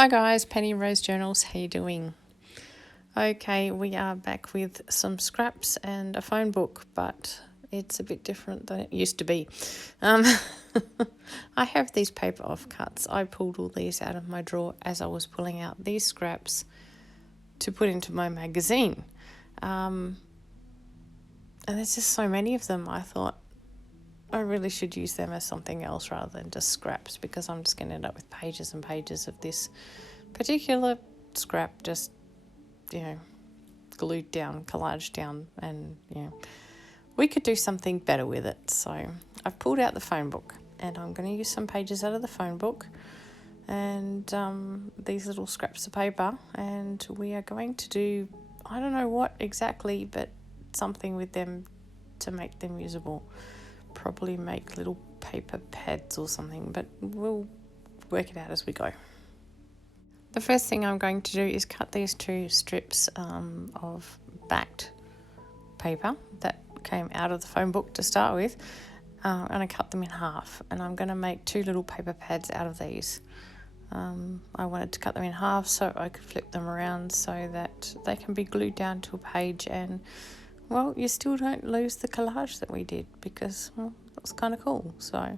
Hi guys, Penny Rose Journals, how you doing? Okay, we are back with some scraps and a phone book, but it's a bit different than it used to be. I have these paper offcuts. I pulled all these out of my drawer as I was pulling out these scraps to put into my magazine. And there's just so many of them, I thought I really should use them as something else rather than just scraps, because I'm just going to end up with pages and pages of this particular scrap just, glued down, collaged down, and, we could do something better with it. So I've pulled out the phone book and I'm going to use some pages out of the phone book and these little scraps of paper, and we are going to do, I don't know what exactly, but something with them to make them usable. Probably make little paper pads or something, but we'll work it out as we go. The first thing I'm going to do is cut these two strips of backed paper that came out of the phone book to start with. I'm going to cut them in half, and I'm going to make two little paper pads out of these. I wanted to cut them in half so I could flip them around so that they can be glued down to a page, and well, you still don't lose the collage that we did, because that was kind of cool. So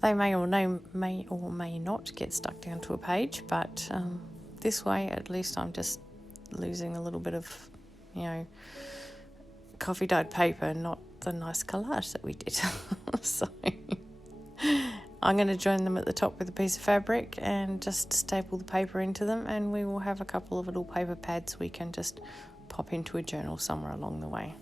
they may or may not get stuck down to a page, but this way at least I'm just losing a little bit of, coffee dyed paper, not the nice collage that we did. So I'm going to join them at the top with a piece of fabric and just staple the paper into them, and we will have a couple of little paper pads we can just pop into a journal somewhere along the way.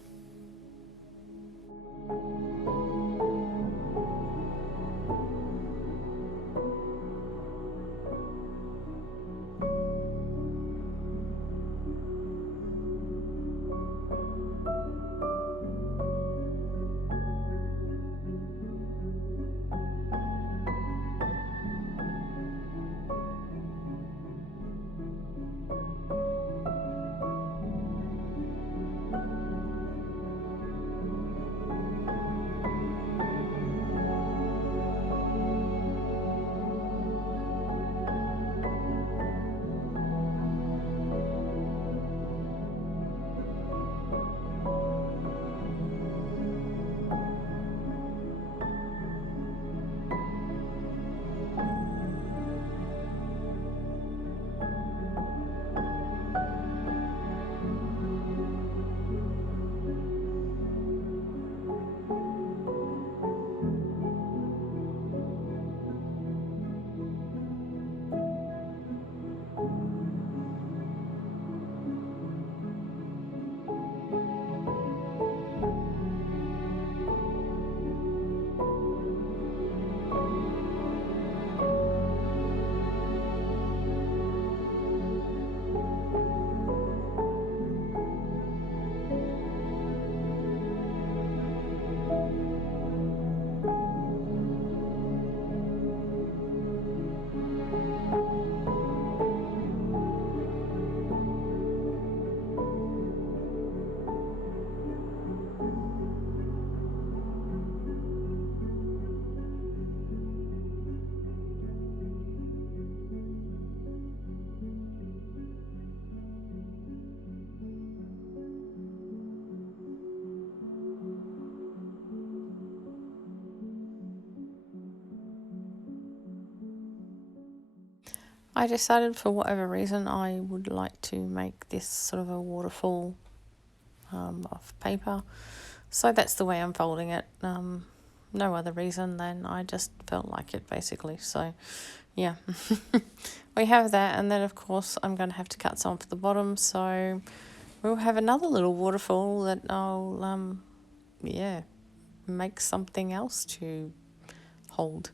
I decided, for whatever reason, I would like to make this sort of a waterfall of paper. So that's the way I'm folding it. No other reason than I just felt like it, basically. So, yeah. We have that, and then, of course, I'm going to have to cut some off the bottom. So we'll have another little waterfall that I'll, make something else to hold.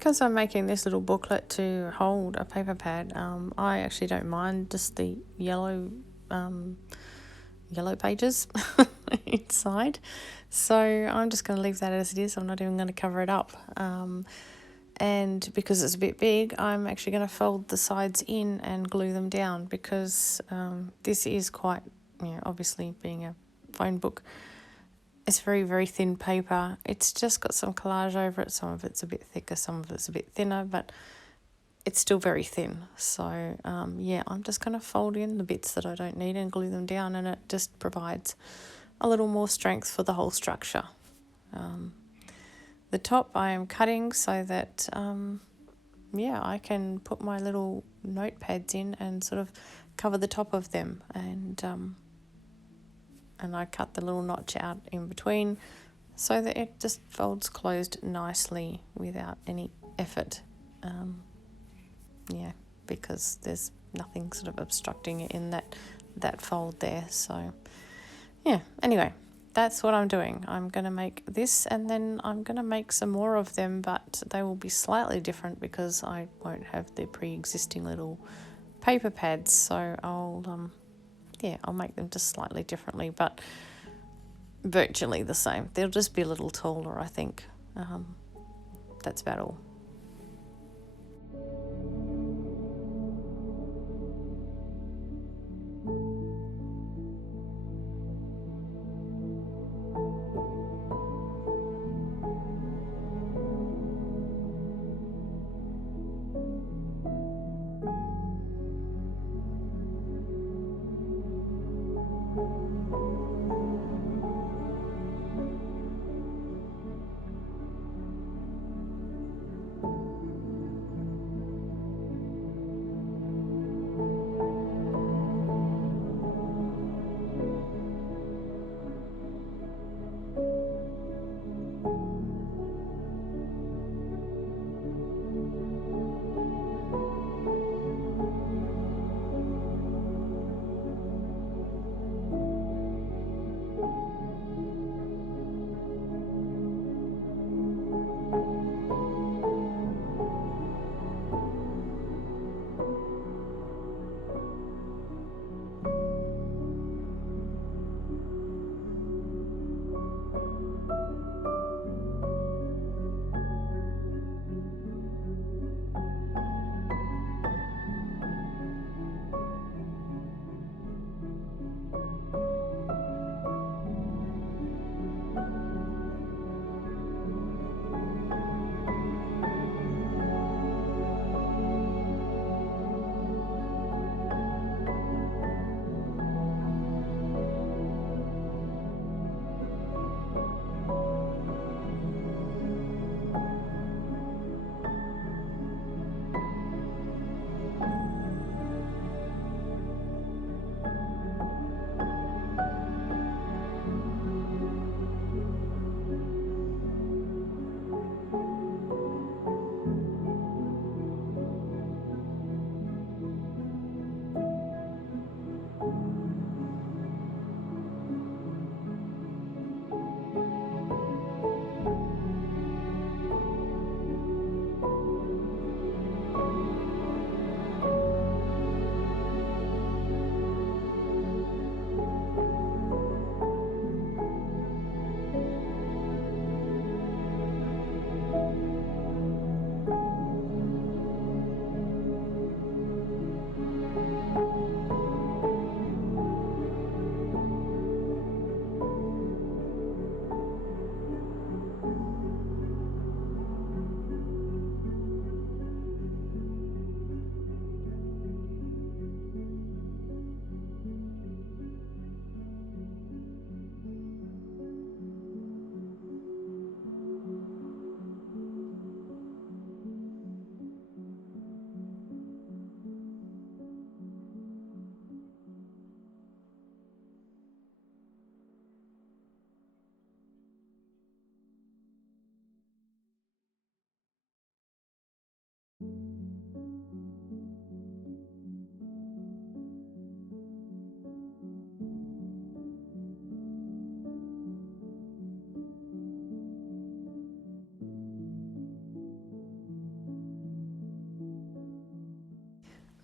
because I'm making this little booklet to hold a paper pad, I actually don't mind just the yellow pages inside. So I'm just going to leave that as it is. I'm not even going to cover it up. And because it's a bit big, I'm actually going to fold the sides in and glue them down, because this is quite, obviously being a phone book, it's very, very thin paper. It's just got some collage over it. Some of it's a bit thicker, some of it's a bit thinner, but it's still very thin. So, I'm just going to fold in the bits that I don't need and glue them down, and it just provides a little more strength for the whole structure. The top I am cutting so that, I can put my little notepads in and sort of cover the top of them. And I cut the little notch out in between so that it just folds closed nicely without any effort. Because there's nothing sort of obstructing it in that fold there. So, anyway, that's what I'm doing. I'm going to make this, and then I'm going to make some more of them, but they will be slightly different because I won't have the pre-existing little paper pads. So I'll make them just slightly differently, but virtually the same. They'll just be a little taller, I think. That's about all.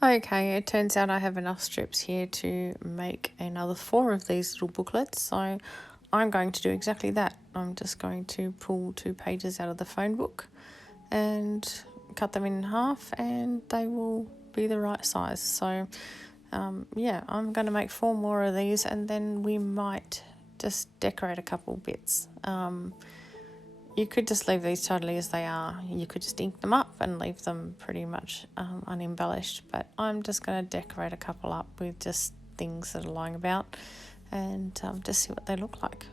Okay, it turns out I have enough strips here to make another 4 of these little booklets, so I'm going to do exactly that. I'm just going to pull 2 pages out of the phone book and cut them in half, and they will be the right size. So yeah, I'm going to make 4 more of these, and then we might just decorate a couple bits. You could just leave these totally as they are. You could just ink them up and leave them pretty much unembellished, but I'm just going to decorate a couple up with just things that are lying about and just see what they look like.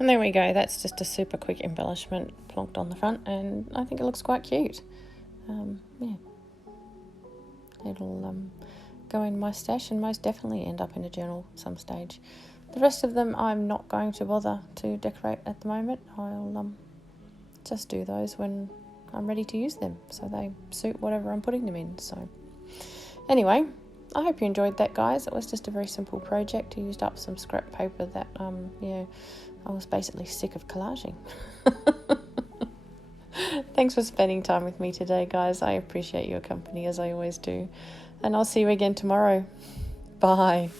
And there we go. That's just a super quick embellishment plonked on the front, and I think it looks quite cute. Yeah. It'll go in my stash and most definitely end up in a journal some stage. The rest of them I'm not going to bother to decorate at the moment. I'll just do those when I'm ready to use them, so they suit whatever I'm putting them in. So anyway, I hope you enjoyed that, guys. It was just a very simple project. I used up some scrap paper that I was basically sick of collaging. Thanks for spending time with me today, guys. I appreciate your company as I always do. And I'll see you again tomorrow. Bye.